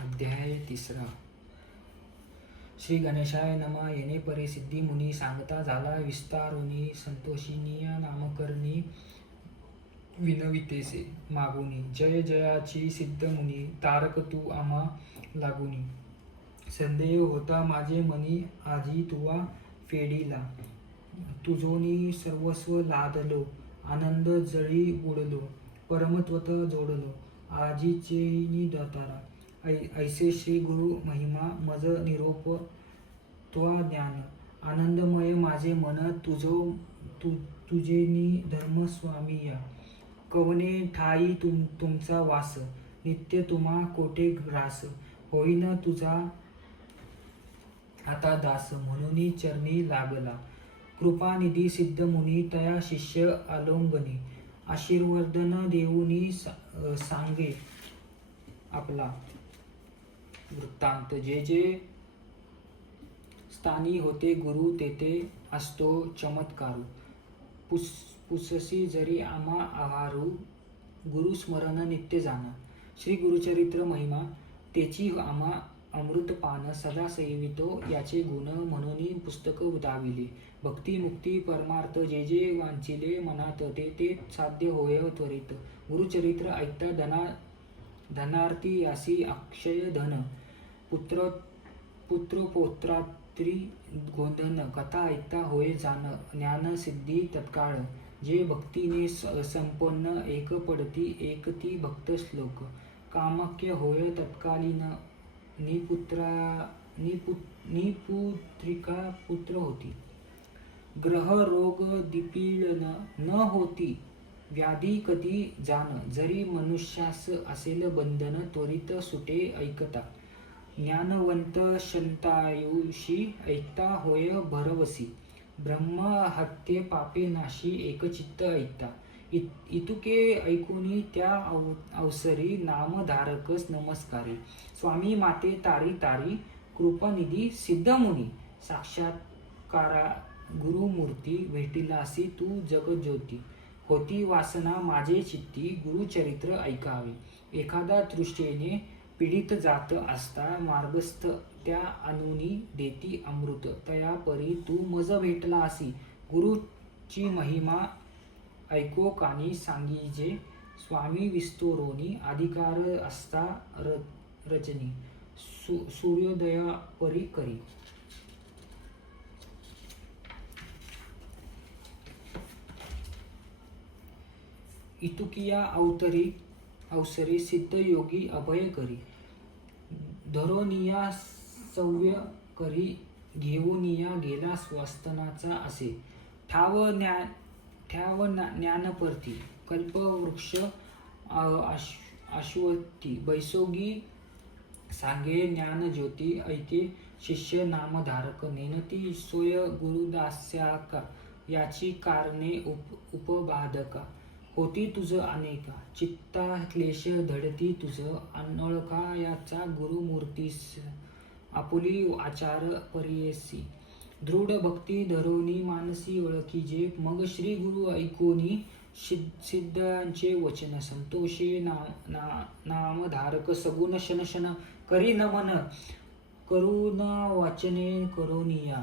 अध्याय 3. श्री गणेशाय नमा. येणे परे सिद्धी मुनी सांगता झाला विस्तारुनी. संतोषिनीय नामकरणी विनवितेसे मागुनी. जय जयाची सिद्ध मुनी तारक तू आम्हा लागुनी. संदेह होता माझे मनी आजी तुवा फेडीला. तुझोनी सर्वस्व लादलो आनंद जळी बुडलो. परमत्वत जोडलो आजीचेनी दातारा. ऐसे श्री गुरु महिमा मज निरोप त्वा ज्ञान. आनंदमय माझे मन तुझेनी धर्म स्वामिया. कवने ठाई तुमचा वास नित्य तुम्हा कोठे ग्रास. होईन तुझा आता दास म्हणून चरणी लागला. कृपानिधी सिद्ध मुनी तया शिष्य आलोंगणी. आशीर्वर्धन देऊनी सांगे आपला वृत्तांत. जे जे स्थानी होते गुरु तेथे असतो चमत्कारू. पुससी जरी आम्हा आहारू गुरु स्मरण नित्य जाणा. श्री गुरुचरित्र महिमा तेची आम्हा अमृतपान सदा सेवितो. याचे गुण म्हणून पुस्तक दाविले. भक्ती मुक्ती परमार्थ जे जे वांचिले मनात ते साध्य होय त्वरित. गुरुचरित्र ऐकता धनार्थी यासी अक्षय धन. पुत्रपौत्रात्री गोंधन. कथा ऐकता होय जाण ज्ञान सिद्धी तत्काळ. जे भक्तीने संपन्न एक पडती एकती भक्त श्लोक. कामाख्य होय तत्कालीन निपुत्रिका पुत्र होती. ग्रह रोग दिपीडन न होती व्याधी कधी जाण. जरी मनुष्यास असेल बंधन त्वरित सुटे ऐकता. ज्ञानवंत शंतायुषी ऐकता होय भरवसी. ब्रह्म हत्ये पापे नाशी एकचित्त ऐकता. इतुके ऐकुनी त्या अवसरी नामधारकस नमस्कारी. स्वामी माते तारी तारी कृपानिधी सिद्ध मुनी. साक्षात्कारा गुरुमूर्ती भेटिलासी तू जगज्योती. होती वासना माझे चित्ती गुरुचरित्र ऐकावे. एखादा तृष्णेने पीडित जात असता मार्गस्थ त्या अनुनी देती अमृत. तया परी तू मज भेटलासी. गुरुची महिमा ऐको कानी सांगीजे. स्वामी विस्तोरोनी अधिकार असता रजनी. सूर्योदया परी करी. इतुकिया अवसरी सिद्ध योगी अभय करी. धरोनिया सव्य करी घेऊनिया गेला स्वस्तनाचा असे. ठ्याव ज्ञानपरती कल्पवृक्ष अश्वत्थी. बैसोगी सांगे ज्ञानज्योती. ऐके शिष्य नामधारक नेनती सोय गुरुदास्याका. याची कारणे उपबाधका होती तुझ अनेका. चित्ता क्लेश धडती तुझ अनोळखा. याचा गुरुमूर्तीस आपुली आचार परियसी. दृढ भक्ती धरोनी मानसी ओळखीजे. मग श्री गुरु ऐकोनी सिद्धांचे वचन. संतोषे नामधारक सगुण शन करी नमन. करुण वाचने करोनिया.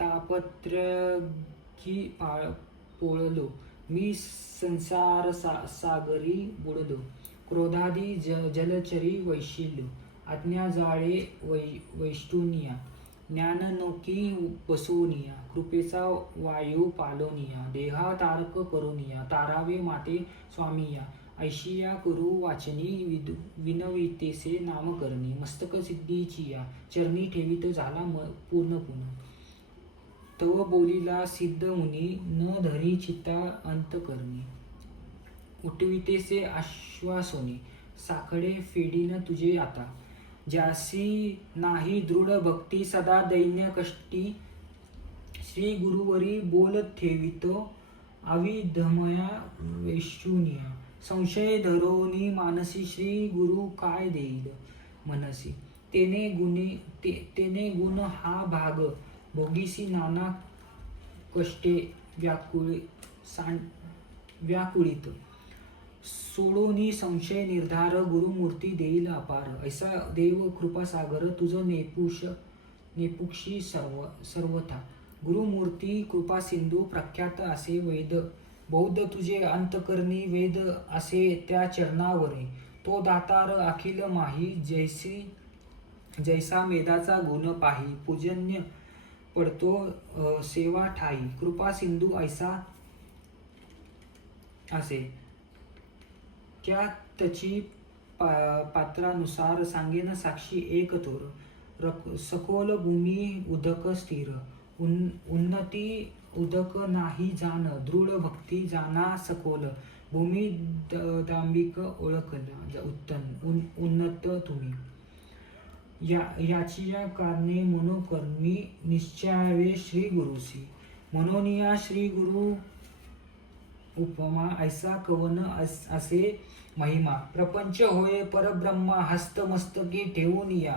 तापत्रयी पोळलो मी संसार सागरी बुडलो. क्रोधादी जलचरी वैशिल्यो. आज्ञा जाळे वैष्णुनिया. ज्ञाननोकी बसवनिया. कृपेचा वायू पालोनिया. देहा तारक करोनिया. तारावे माते स्वामिया. ऐशिया करू वाचनी विनवितेसे नामकरणी. मस्तक सिद्धीचिया चरणी ठेवित झाला पूर्ण. तव बोलिला सिद्ध मुनी न धरी चित्ता अंतकरणी. उठवितेसे आश्वासोनी साखडे फेडीन तुझे आता. ज्यासी नाही दृढ भक्ती सदा दैन्य कष्टी. श्री गुरुवरी बोल ठेवितो अविधमया वैष्णुनिया. संशय धरोनी मानसी श्री गुरु काय देईल मनसी. तेने गुण हा भाग भोगीसी नाना कष्टे व्याकुळित. सोडोनी संशय निर्धार गुरुमूर्ती देईल अपार. ऐसा देव कृपासागर तुझ नेपुक्षी सर्वथा. गुरुमूर्ती कृपा सिंधू प्रख्यात असे वेद. बौद्ध तुझे अंतकरणी वेद असे त्या चरणावरे. तो दातार अखिल माही जैसा मेधाचा गुण पाही. पूजन्य पडतो सेवा ठाई. कृपा सिंधू ऐसा असे त्या तची पात्रानुसार सांगेन साक्षी एक थोर. सखोल भूमी उदक स्थिर. उन्नती उदक नाही जाण. दृढ भक्ती जाणा सखोल. भूमी दांबिक ओळखला उन्नत तुम्ही. याची या कारणे मनोकर्मी निश्चयावे श्री गुरुसी. मनोनिया श्री गुरु उपमा ऐसा कवन असे महिमा. प्रपंच होय परब्रह्मा हस्तमस्तकी ठेवून या.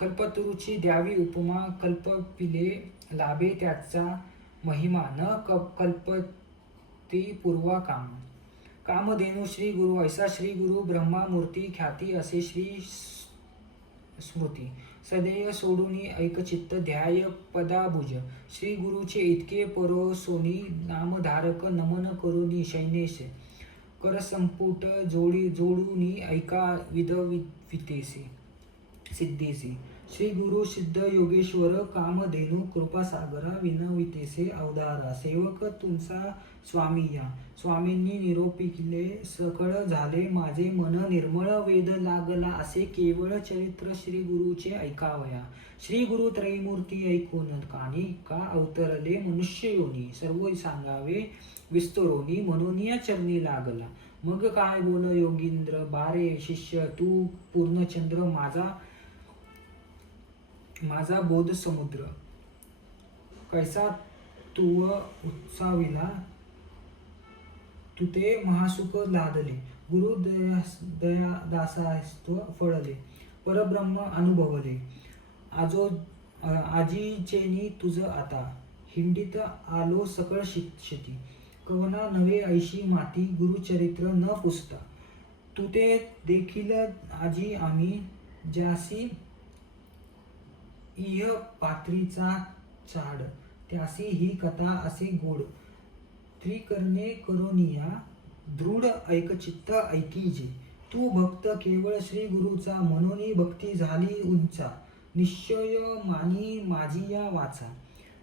कल्पतरुची द्यावी उपमा. कल्पिले लाभे त्याचा महिमा. न कल्पती पूर्वा काम. कामधेनु श्री गुरु ऐसा श्री गुरु. ब्रह्मा मूर्ती ख्याती असे श्री स्मृती. सदैव सोडूनी ऐकचित्त ध्याय पदाभुज. श्री गुरुचे इतके परोसोनी नामधारक नमन करुनी शैनेश. करसंपुट जोडूनी ऐका विधवितेसे सिद्धेसे. श्री गुरु सिद्ध योगेश्वर कामधेनु कृपासागरा विनवितेसे अवधारा. सेवक तुमचा स्वामी या. स्वामींनी निरोपिले सकळ झाले माझे मन निर्मळ. वेद लागला असे केवळ चरित्र श्री गुरुचे ऐकावया. श्री गुरु त्रयमूर्ती ऐकून कानी का अवतरले मनुष्य योनी. सर्व सांगावे विस्तरोनी मनोनिया चरणी लागला. मग काय बोल योगींद्र बारे शिष्य तू पूर्णचंद्र माझा बोध समुद्र. कैसा तुव उत्साविला तुते महासुख लादले. गुरु दासास्त्व फळले. परब्रह्म अनुभवले. आजीचेनी तुझ आता. हिंडीत आलो सकळ शिती. कवना नवे ऐशी माती. गुरुचरित्र न पुसता. तुते देखील आजी आम्ही ज्यासी इह पात्रीचा चाड. त्यासी ही कथा असे गोड. त्रिकरणे करोनिया दृढ ऐकचित्त ऐकीजे. तू भक्त केवळ श्री गुरुचा. मनोनी भक्ती झाली उंचा. निश्चय मानी माझी या वाचा.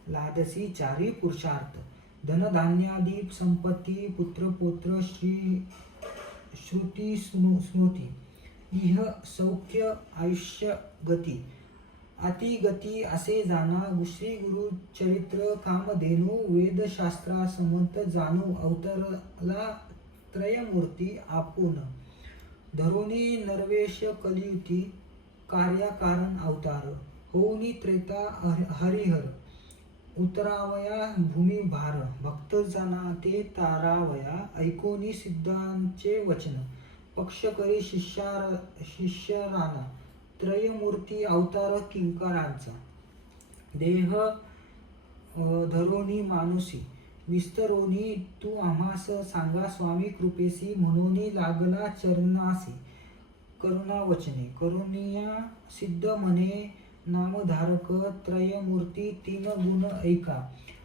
लादसी चारी पुरुषार्थ. धनधान्यादी संपत्ती पुत्रपौत्र श्रुती स्मृती. इह सौख्य आयुष्य गती. अतिगती असे जाणा. श्री गुरु चरित्र कामधेनु वेदशास्त्रा समंत जाणू. अवतरला त्रयमूर्ती आपुन. धरोनी नरवेश कलियुती. कार्याकारण अवतार. होऊनी त्रेता हरिहर. उतरावया भूमिभार. भक्त जना ते तारावया. ऐकोनी सिद्धांचे वचन. पक्ष करी शिष्यराना. त्रयमूर्ती अवतार किंकरांचा. देह धरोनी मानुसी. विस्तरोनी तू आम्हास सांगा स्वामी कृपेसी. म्हणूनी लागला चरणासी. करुणावचने करुणिया सिद्ध म्हणे नामधारक. त्रयमूर्ती तीन गुण ऐका.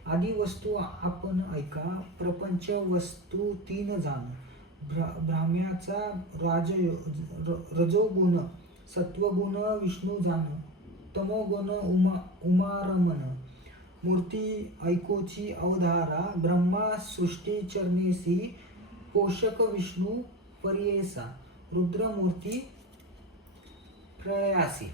आदी वस्तू आपण ऐका. प्रपंच वस्तू तीन जाण. ब्राह्म्याचा रजोगुण. सत्वगुण विष्णू जाण. तमोगुण उमारमण. मूर्ती ऐकोची अवधारा. ब्रह्मा सृष्टी चरणेसी. पोषक विष्णू पर्येसा. रुद्रमूर्ती प्रळयासी.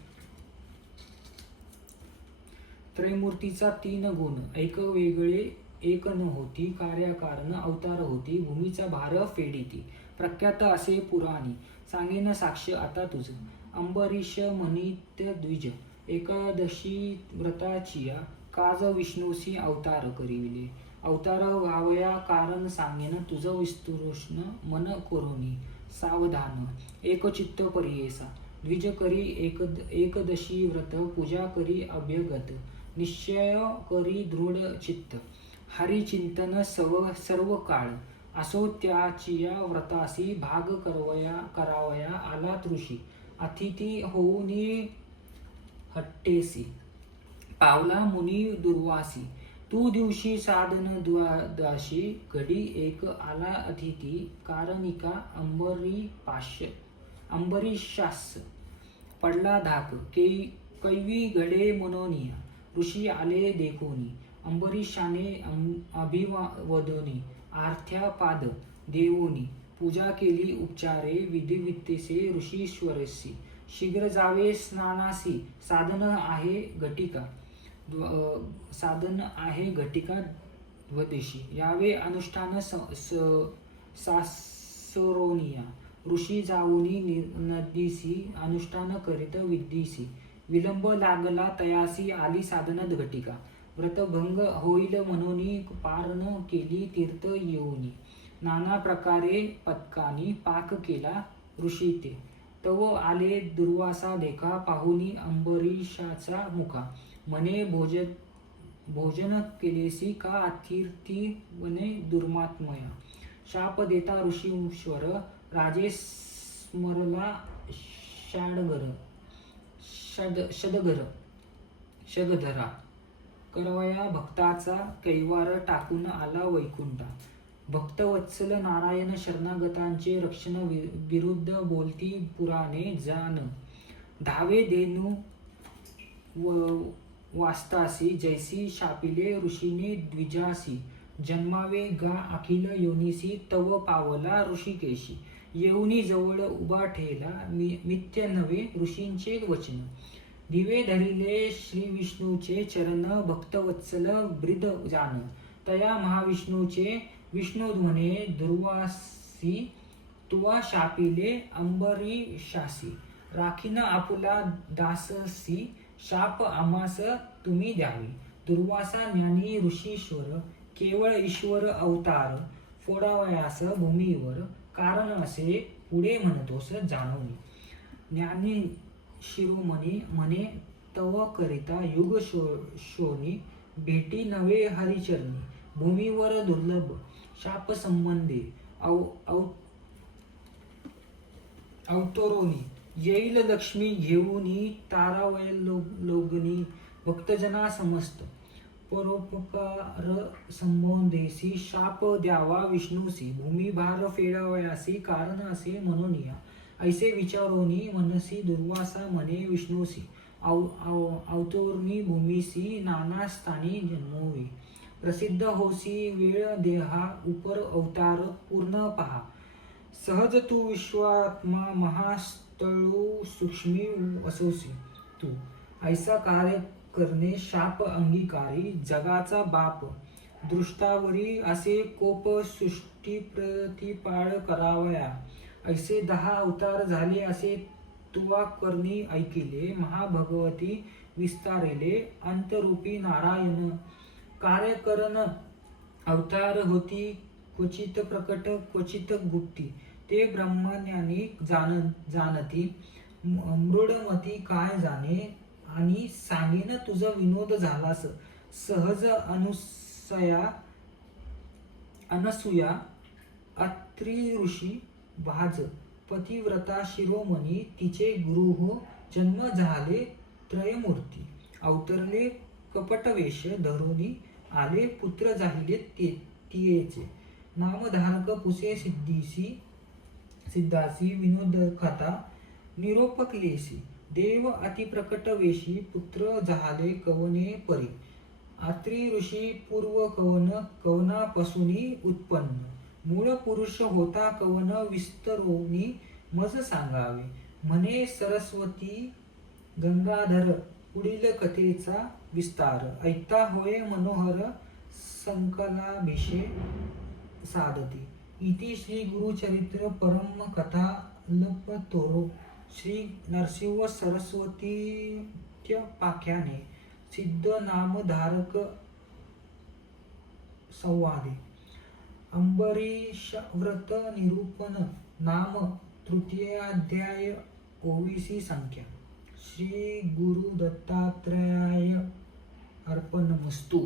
त्रयमूर्तीचा तीन गुण. ऐक वेगळे एक न होती. कार्याकारण अवतार होती. भूमीचा भार फेडिती. प्रख्यात असे पुराणी. सांगेन साक्ष आता तुझ. अंबरीश म्हणित द्विज. एकादशी व्रताचिया. काज विष्णूसी अवतार करिविले. अवतार व्हावया कारण सांगेन तुझ विस्तृष्ण मन करोनी सावधान. एकचित्त पर्येसा. द्विज करी एकदशी व्रत. पूजा करी अभ्यगत. निश्चय करी दृढ चित्त. हरिचिंतन सर्व काळ. असो त्याचिया व्रतासी भाग करावया आला ऋषी अतिथी होऊनी हट्टेसी पावला मुनी दुर्वासी तू दिवशी साधन द्वादशी घडी एक आला अतिथी कारणिका अंबरीशास पडला धाक कैवी घडे मनोनिया ऋषी आले देखोनी अंबरीशाने अभिवादोनी आर्थ्या पाद देवोनी पूजा केली उपचारे विधिवित्तेसे ऋषीश्वरसी शीघ्र जावे स्नानासी साधन आहे घटिका वदेशी यावे अनुष्ठान सासरोनिया ऋषी जाऊनी नदीसी अनुष्ठान करीत विद्धीसी विलंब लागला तयासी आली साधन घटिका व्रतभंग होईल म्हणून पारण केली तीर्थ येऊनी नाना प्रकारे पत्कानी पाक केला ऋषी ते तव आले दुर्वासा देखा पाहुनी अंबरीशाचा मुखा म्हणे भोजन केलेसी का अतिथी वने दुर्मात्मया शाप देता ऋषीश्वर राजे स्मरला शगधरा करवया भक्ताचा कैवार टाकून आला वैकुंठा भक्तवत्सल नारायण शरणागतांचे रक्षण विरुद्ध बोलती पुराणे जान धावे धेनू वास्तासी जैसी शापिले ऋषीने द्विजासी जन्मावे गा अखिल योनिसी तव पावला ऋषिकेशी येऊनी जवळ उभा ठेला मिथ्य नव्हे ऋषींचे वचन दिवे धरिले श्री विष्णूचे चरण भक्तवत्सल ब्रिद जान तया महाविष्णूचे विष्णुध्वने दुर्वासी तुवा शापिले अंबरीशासी राखीन आपुला दाससी शाप आमास तुम्ही द्यावी दुर्वासा ज्ञानी ऋषीश्वर केवळ ईश्वर अवतार फोडावयास भूमीवर कारण असे पुढे म्हणतोस जाणवणी ज्ञानी शिरोमणी म्हणे तव करिता युग शोनी भेटी नवे हरिचरणी भूमीवर दुर्लभ शाप संबंधी अवतरोनी येईल लक्ष्मी घेऊनी तारावय लोगनी भक्तजना समस्त परोपकार संबोधेसी शाप द्यावा विष्णूसी भूमी भार फेडावयासी कारण असे म्हणूनिया ऐसे विचारोनी मनसी दुर्वासा म्हणे विष्णूसी अवतोर्णी भूमीसी नाना स्थानी जन्मोवी प्रसिद्ध होसी वेळ देहा उपर अवतार पूर्ण पहा सहज तू विश्वात्मा महास्थळू सूक्ष्मी असोसी तू ऐसा कार्य करणे शाप अंगीकारी जगाचा बाप दृष्टावरी असे कोप सृष्टी प्रतिपाळ करावया ऐसे 10 अवतार झाले असे तुवा करणी ऐकिले महाभगवती विस्तारिले अंतरूपी नारायण कार्य करण अवतार होती क्वचित प्रकट क्वचित गुप्ती ते ब्रह्मज्ञानी जानती मृडमती काय जाणे आणि सांगेन तुझा विनोद झालास सहज अनसूया अत्री ऋषी भाज पतिव्रता शिरोमणी तिचे गृह जन्म झाले त्रयमूर्ती अवतरले कपटवेश धरुनी आले पुत्र जाहिले तियेचे नामधारक पुसे सिद्धासी विनोद कथा निरोपकलेसी देव अतिप्रकट वेशी पुत्र झाले कवने परी आत्री ऋषी पूर्व कवनापासूनी उत्पन्न मूळ पुरुष होता कवन विस्तरोनी मज सांगावे म्हणे सरस्वती गंगाधर पुढील कथेचा विस्तार ऐकता होय मनोहर संकलाभिषे साधती इति श्री गुरुचरित्र परम कथा लपतोरो श्री नरसिंह सरस्वती पाख्याने सिद्ध नामधारक संवादे अंबरीश व्रत निरूपण नाम तृतीयाध्याय 24 संख्या श्री गुरु दत्तात्रयाय अर्पणमस्तु।